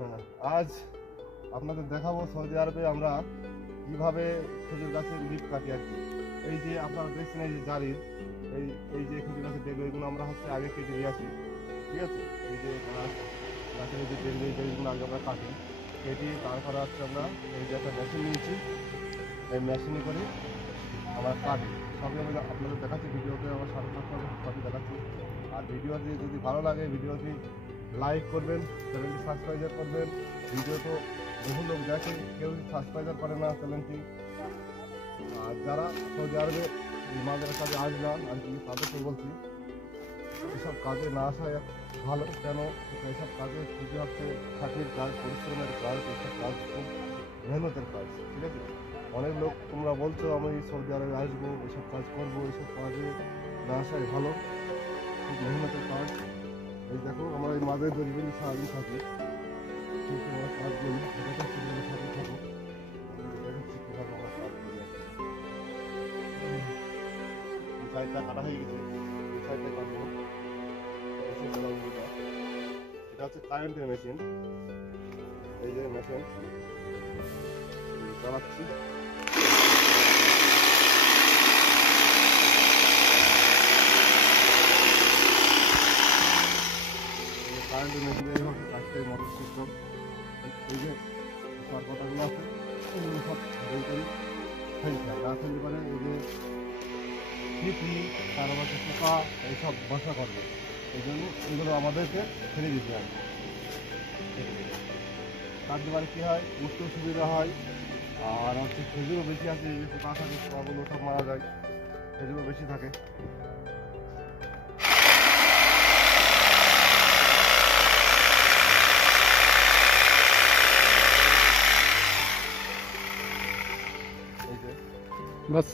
হ্যাঁ, আজ আপনাদের দেখাবো সৌদি আরবে আমরা কিভাবে খেজুর গাছের লিপ কাটি আর কি। এই যে আপনারা দেখছেন এই যে জারির এই যে খেজুর গাছের ডেলি এগুলো আমরা আগে কেটে দিয়ে আসি, ঠিক আছে। এই যে গাছের এই যে ডেলি এইগুলো আগে আমরা কাটি, কেটে তারপরে আমরা এই যে একটা মেশিন নিয়েছি, এই মেশিনে করে আমরা কাটি। সবই আমি আপনাদের দেখাচ্ছি ভিডিওতে, আমার সবই দেখাচ্ছি। আর ভিডিওটি যদি ভালো লাগে ভিডিওটি লাইক করবেন, চ্যানেলটি সাবস্ক্রাইব করবেন। ভিডিও তো বহু লোক দেখে, কেউ সাবস্ক্রাইব করে না চ্যানেলটি। আর যারা সৌদি আরবে মাদের কাজে আসলাম আর কি, তাদেরকে বলছি এসব কাজে না আসায় ভালো। কেন এইসব কাজে খুঁজে হচ্ছে খাটির কাজ, পরিশ্রমের কাজ, এইসব কাজ খুব মেহনতের কাজ, ঠিক আছে। অনেক লোক তোমরা বলছো আমি সৌদি আরবে আসবো, এসব কাজ করবো, এইসব কাজে না আসায় ভালো, খুব মেহনতের কাজ। এই দেখো আমরা এই মাদের দরিবেন সারাদিন থাকি, কিন্তু আমরা কাজ করি, এটাকে সেগুলো সাথে থাকো, দেখাচ্ছি কীভাবে আমরা কাজ করি। এই সাইডটা কাটা হয়ে গেছে, এই সাইডটা কাটবো। এটা হচ্ছে কারেন্টের মেশিন, এই যে মেশিন চালাচ্ছি। কারেন্টের মেশিনে এইভাবে কাজটাই মোটর সিস্টেম। এই যে সার কটাগুলো আছে এগুলো সব বের করি, ফেলতে হয়, না ফেলতে পারে এই যে কীটনি, তার মধ্যে পোকা এইসব বাসা করবে, এই জন্য এগুলো আমাদেরকে ফেলে দিতে হয়। তার দ্বারা কী হয়, উঠতেও সুবিধা হয়, আর হচ্ছে খেজুরও বেশি আছে, এই যে পোকা থাকে পোকাগুলো সব মারা যায়, খেজুরও বেশি থাকে। बस